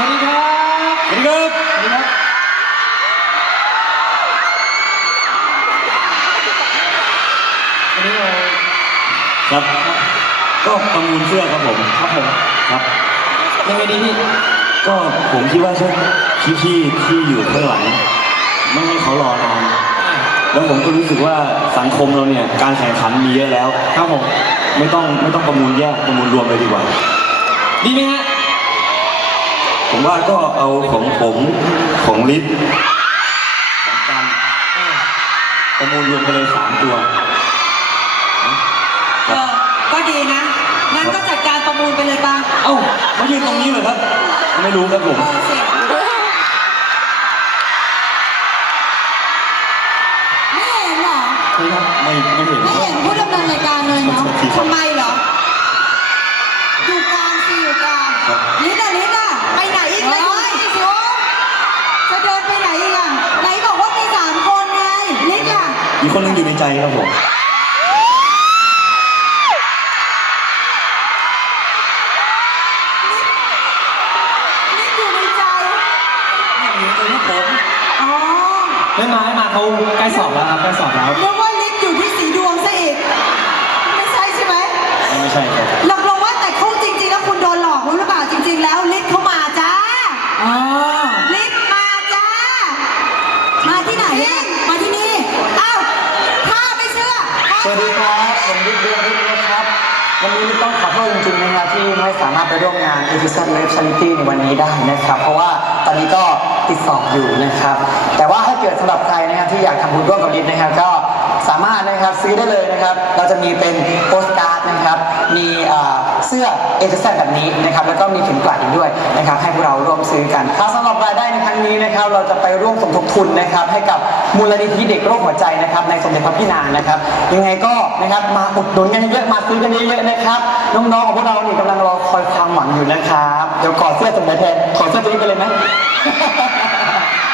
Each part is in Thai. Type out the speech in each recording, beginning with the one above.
วัสดีครับ สวัสดีครับ สวัสดีครับ วันนี้เราครับ ก็ประมูลเสื้อครับผม ครับผม ครับยังไงดีพี่ ก็ผมคิดว่าถ้าพี่ที่ที่อยู่ข้างหลังไม่ให้เขารอนาน แล้วผมก็รู้สึกว่าสังคมเราเนี่ย การแข่งขันมีเยอะแล้ว ครับผม ไม่ต้องไม่ต้องประมูลแยกประมูลรวมเลยดีกว่า ดีไหมฮะ ผมว่าก็เอาของผมของลิศของกันเออประมูลรวมกันเลยสามตัว เออก็ดีนะ งั้นก็จัดการประมูลไปเลยป่ะเอ้ามายืนตรงนี้เหรอครับ ไม่รู้ครับผม เออสิไม่เห็นเหรอ สวัสดีครับ ไม่ไม่เห็น ไม่เห็นผู้ดำเนินรายการเลยเนาะ ครับ ทำไมเหรอ อยู่กลางสิอยู่กลาง ครับ ลิดอะลิดอะไปไหนอีกเลยสิโอจะเดินไปไหนอีกอะไหนบอกว่ามีสามคนไงลิดอะ มี คนหนึงอยู่ในใจครับผมลิดอยู่ในใจ อยู่ในใจครับผมอ๋อไม่มาไม่มาเขาใกล้สอบแล้วครับใกล้สอบแล้วเรียกว่าลิดอยู่ที่สีดวงซะอีก ไม่ใช่ใช่ไหมไม่ใช่ครับหลอกลวงว่าแต่เขาจริงๆ แล้วคุณโดนหลอกรู้หรือเปล่าจริง ๆ แล้วลิศเขามาจ้า อ๋อ ลิศมาจ้า มาที่ไหนอะมาที่นี่อ้าวถ้าไม่เชื่อ สวัสดีครับผมบิ๊กเดือนบิ๊กนะครับ วันนี้ต้องขอโทษจริงๆนะครับที่ไม่สามารถไปร่วมงาน e d i s o n Live Charity ในวันนี้ได้นะครับ เพราะว่าตอนนี้ก็ติดสอบอยู่นะครับ แต่ว่าถ้าเกิดสำหรับใครนะครับที่อยากทำบุญร่วมกับลิฟนะครับก็ สามารถนะครับซื้อได้เลยนะครับ เราจะมีเป็นโปสการ์ดนะครับ มีเสื้อเอเจนต์แบบนี้นะครับ แล้วก็มีเข็มกลัดอีกด้วยนะครับ ให้พวกเราร่วมซื้อกันครับสำหรับรายได้ในครั้งนี้นะครับ เราจะไปร่วมสมทบทุนนะครับ ให้กับมูลนิธิเด็กโรคหัวใจนะครับ ในสมเด็จพระพี่นางนะครับ ยังไงก็นะครับมาอุดหนุนกันเยอะมาซื้อกันเยอะๆนะครับ น้องๆของพวกเรานี่กำลังรอคอยความหวังอยู่นะครับ เดี๋ยวกอดเสื้อสมเด็จแทนขอเสื้อตัวนี้ไปเลยไหม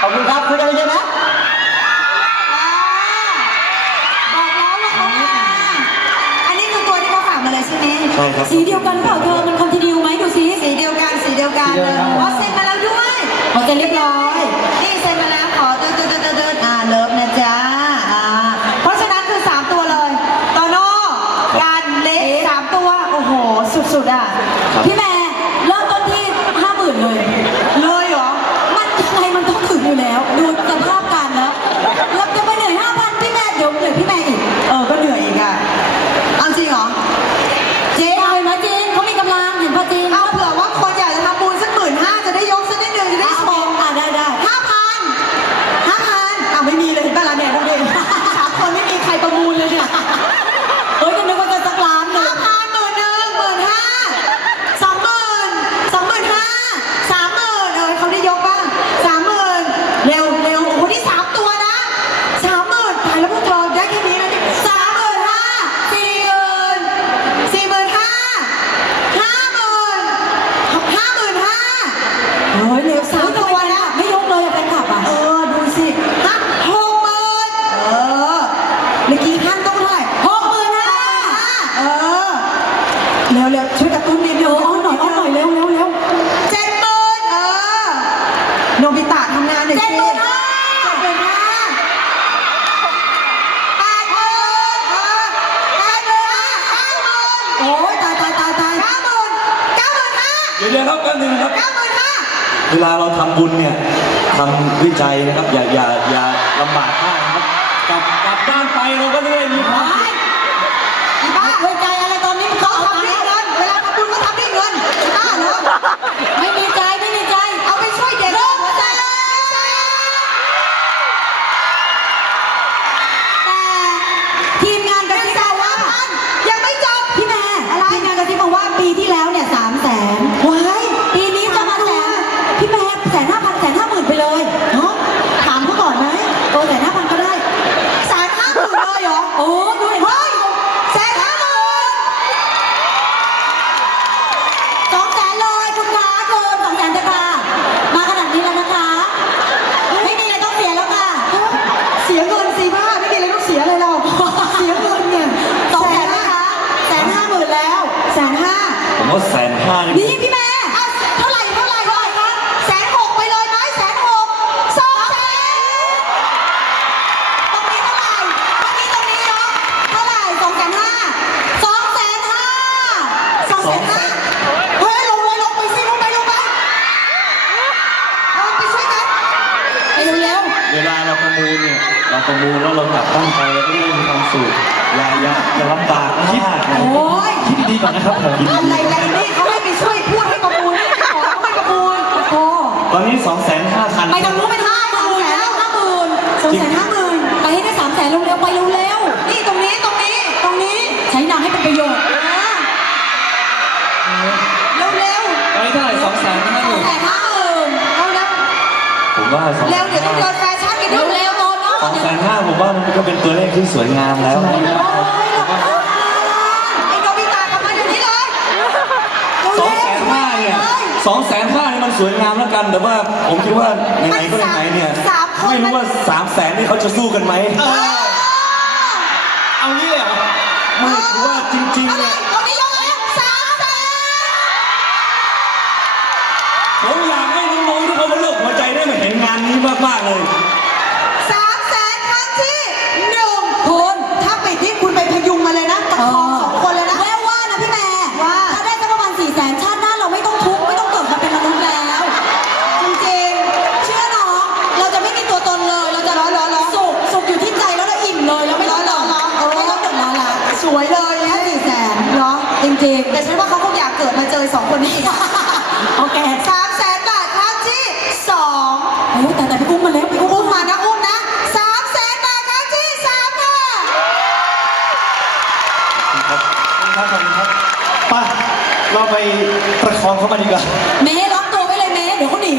ขอบคุณครับซื้อกันเยอะนะ อ่าบอกแล้วว่าเขามาอันนี้คือตัวที่เขาฝากมาเลย ใช่ไหมใช่ครับ สีเดียวกันเปล่าเธอมันคอนติเนียไหมดูสิสีเดียวกันสีเดียวกันเลยว่าเซ็นมาแล้วด้วยพอจะเรียบร้อย นี่เซ็นมาแล้วขอตืดตืดตืดตืดอ่าเลิฟนะจ๊ะอ่าเพราะฉะนั้นคือ 3 ตัวเลยโตโน่การเล็กสามตัว โอ้โห สุดๆอะ ครับ พี่แม่เริ่มต้นที่ห้าหมื่นเลย เลยเหรอ มันยังไงมันต้องถึงอยู่แล้ว ดูสภาพการแล้วแล้วจะไปเหนื่อยห้าพันพี่แม่เดี๋ยวเหนื่อยพี่แม่อีก เออ ก็เหนื่อยอีกอะเอาจริงเหรอ เจ๊เอาไหมจริงเขามีกำลังเห็นป่ะจริงเอาเผื่อว่าคนอยากจะทำบุญสักหมื่นห้าจะได้ยกสักนิดนึงจะได้ชมอะได้ได้ห้าพันห้าพันอะไม่มีเลยเห็นป่ะล่ะเนี่ยดูดิสามคนไม่มีใครประมูลเลยเนี่ยเฮ้ยก็นึกว่าจะสักล้านเลยห้าพันหมื่นหนึ่งหมื่นห้าสองหมื่นสองหมื่นห้าสามหมื่นเออเขาได้ยกบ้างสามหมื่นเร็วเร็วโอ้โหนี่สามตัวนะสามหมื่นตายแล้วพวกเธอได้แค่นี้แล้วเนี่ยสามหมื่นห้าสี่หมื่นสี่หมื่นห้าห้าหมื่นห้าหมื่นห้าเฮ้ยเร็วสามตัวนะไม่ยกเลยอะแฟนคลับอะเออดูสิห้าหกหมื่นเออเมื่อกี้ท่านต้องเท่าไหร่หกหมื่นห้าเออ เร็วเร็วช่วยกระตุ้นนิดเดียวอ้อนหน่อยอ้อนหน่อยเร็วเร็วเร็วเจ็ดหมื่นเออโนบิตะทำงานหน่อยสิเจ็ดหมื่นห้าเจ็ดหมื่นห้าแปดหมื่นเออแปดหมื่นห้าห้าหมื่นโอ้ยตายตายตายตายห้าหมื่นเก้าหมื่นห้า เดี๋ยวเดี๋ยวครับแป๊บนึงครับ เก้าหมื่นห้า เว ลาเราทำบุญเนี่ยทำวิจัยนะครับ อย่าอย่าอย่าลำบากมากนะครับกลับกลับบ้านไปเราก็จะได้มีความสุขไอ้บ้าหัวใจอะไรตอนนี้เขาทำด้วยเงิน เวลาทำบุญเขาทำด้วยเงินบ้าเหรอไม่มี ประมูลแล้วเรากลับบ้านไปแล้วก็ได้มีความสุขอย่าอย่าอย่าลำบากมากนะโอ้ยคิดดีๆก่อนนะครับผมอะไรกันนี่เขาให้ไปช่วยพูดให้ประมูลให้ขอให้ประมูลโอ้ตอนนี้สองแสนห้าพันไปทางนู้นไปห้าหมื่นแล้วห้าหมื่นสองแสนห้าหมื่นไปให้ได้สามแสนเร็วๆไปเร็วๆนี่ตรงนี้ตรงนี้ตรงนี้ใช้นามให้เป็นประโยชน์เร็วเร็วตอนนี้เท่าไหร่สองแสนห้าหมื่นแสนห้าหมื่นเร็วเร็วผมว่าสองเร็วเดี๋ยวต้องเดิน สองแสนห้าผมว่ามันก็เป็นตัวเลขที่สวยงามแล้วไอ้โนบิตะกลับมาเดี๋ยวนี้เลยสองแสนห้าเนี่ยสองแสนห้าเนี่ยมันสวยงามแล้วกัน แต่ว่าผมคิดว่าไหนๆก็ไหนๆเนี่ย ไม่รู้ว่าสามแสนนี่เขาจะสู้กันไหม เออเอานี่เลยเหรอไม่คือว่าจริงๆอะไรเนี่ยตรงนี้ยกเลยสามแสนผมอยากให้น้องๆที่เขามาเลือกหัวใจได้มาเห็นงานนี้มากๆเลย สามแสนครั้งที่หนึ่งคุณถ้าปิ ดที่คุ เราไปประคองเขามาดีกว่า เมย์ล็อกตัวไว้เลยเมย์เดี๋ยวเขาหนี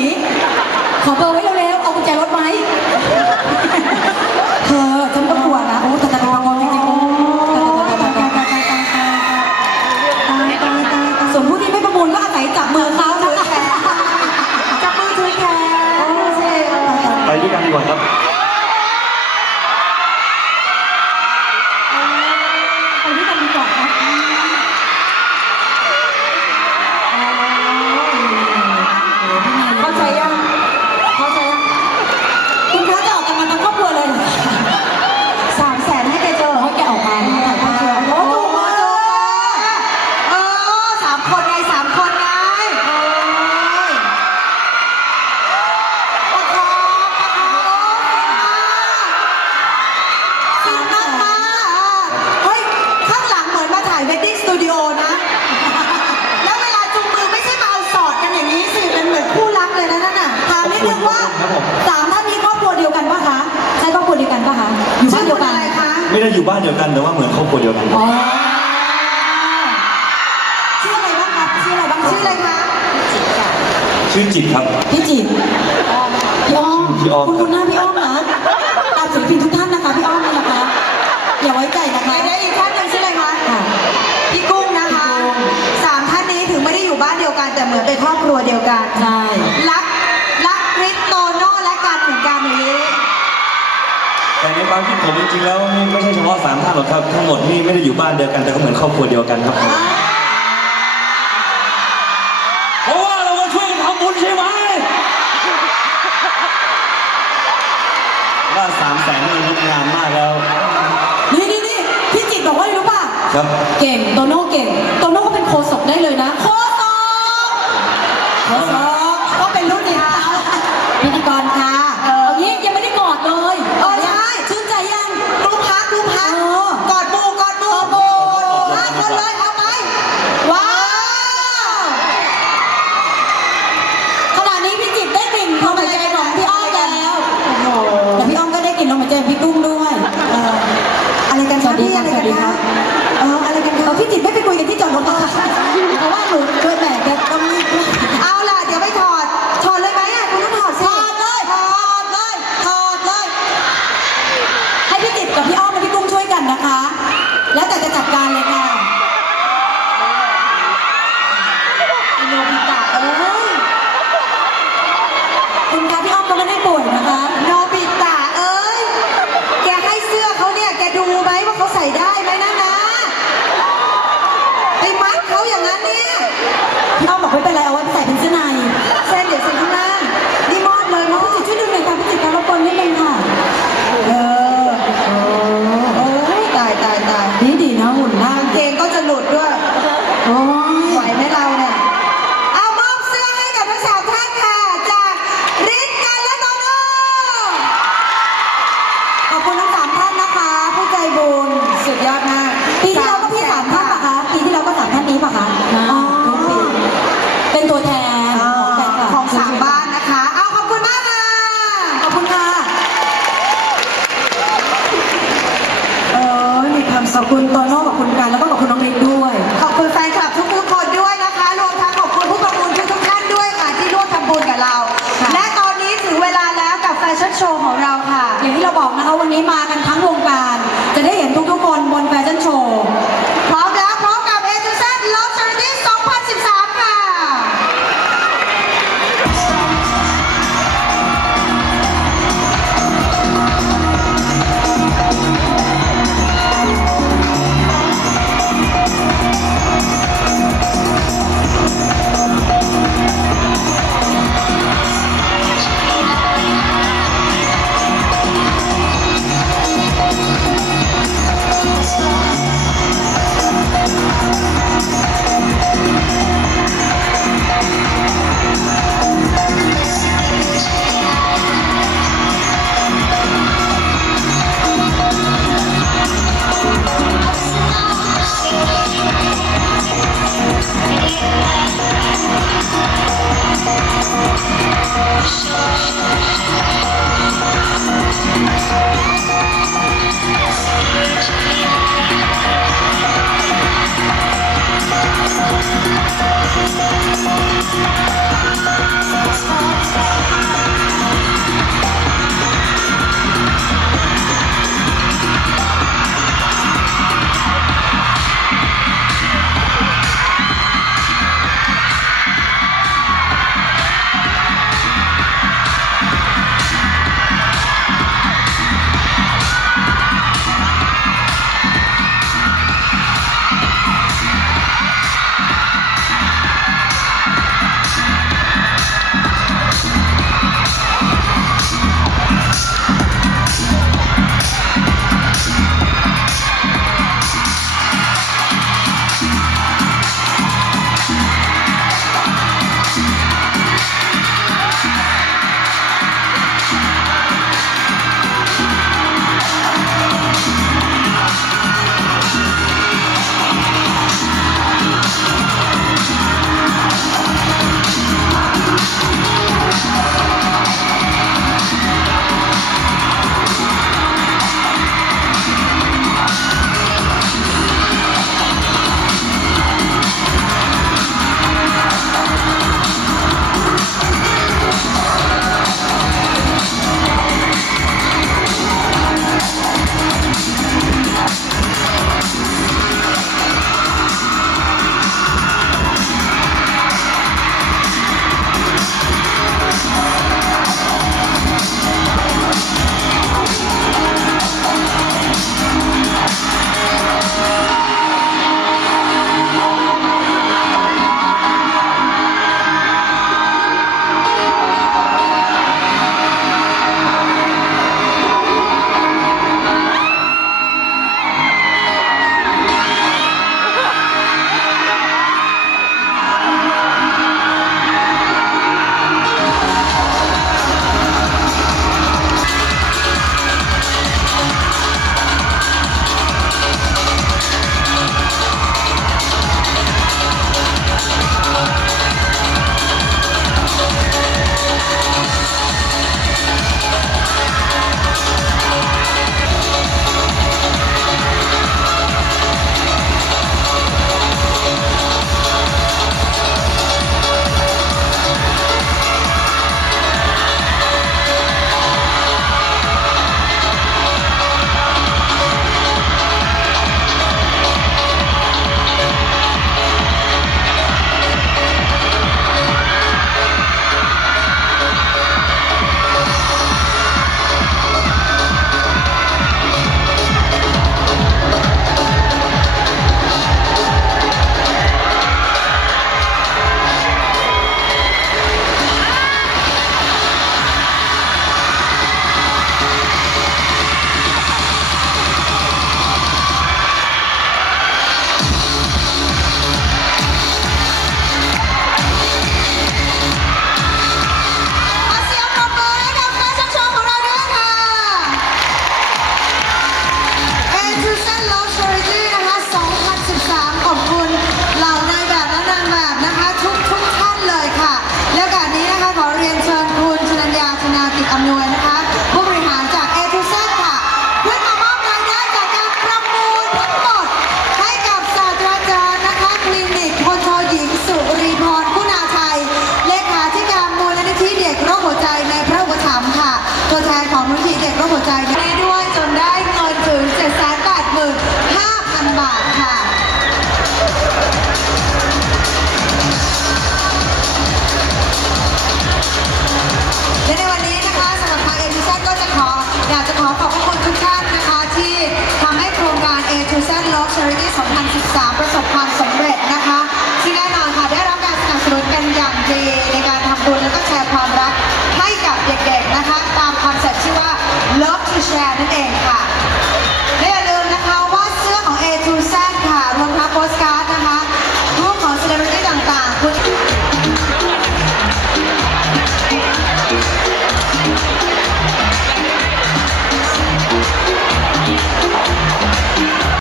ขอเบอร์ไว้เลย ไม่ได้อยู่บ้านเดียวกันแต่ว่าเหมือนครอบครัวเดียวกันอ๋อชื่ออะไรบ้างคะชื่ออะไรบ้างชื่ออะไรคะชื่อจิตครับ พี่จิตพี่อ้อมพี่อ้อมคุณคุณหน้าพี่อ้อมนะตามศิลปินทุกท่านนะคะพี่อ้อมนี่นะคะอย่าไว้ใจนะคะและอีกท่านหนึ่งชื่ออะไรคะพี่กุ้งนะคะสามท่านนี้ถึงไม่ได้อยู่บ้านเดียวกันแต่เหมือนเป็นครอบครัวเดียวกันใช่รักรักคริสโตโน่และกันเหมือนกันอย่างนี้ แต่ใน ความคิดผมจริงๆแล้วนี่ไม่ใช่เฉพาะสามท่านหรอกครับ ทั้งหมดนี่ไม่ได้อยู่บ้านเดียวกันแต่ก็เหมือนครอบครัวเดียวกันครับผมเพราะว่าเรามาช่วยกันทำบุญใช่ไหมว่าสามแสนมันงดงามมากแล้ว นี่นี่นี่พี่จิตบอกว่าอะไรรู้ป่ะครับ เก่งโตโน่เก่งโตโน่ก็เป็นโคศกได้เลยนะโคศ นี้มากันทั้งวง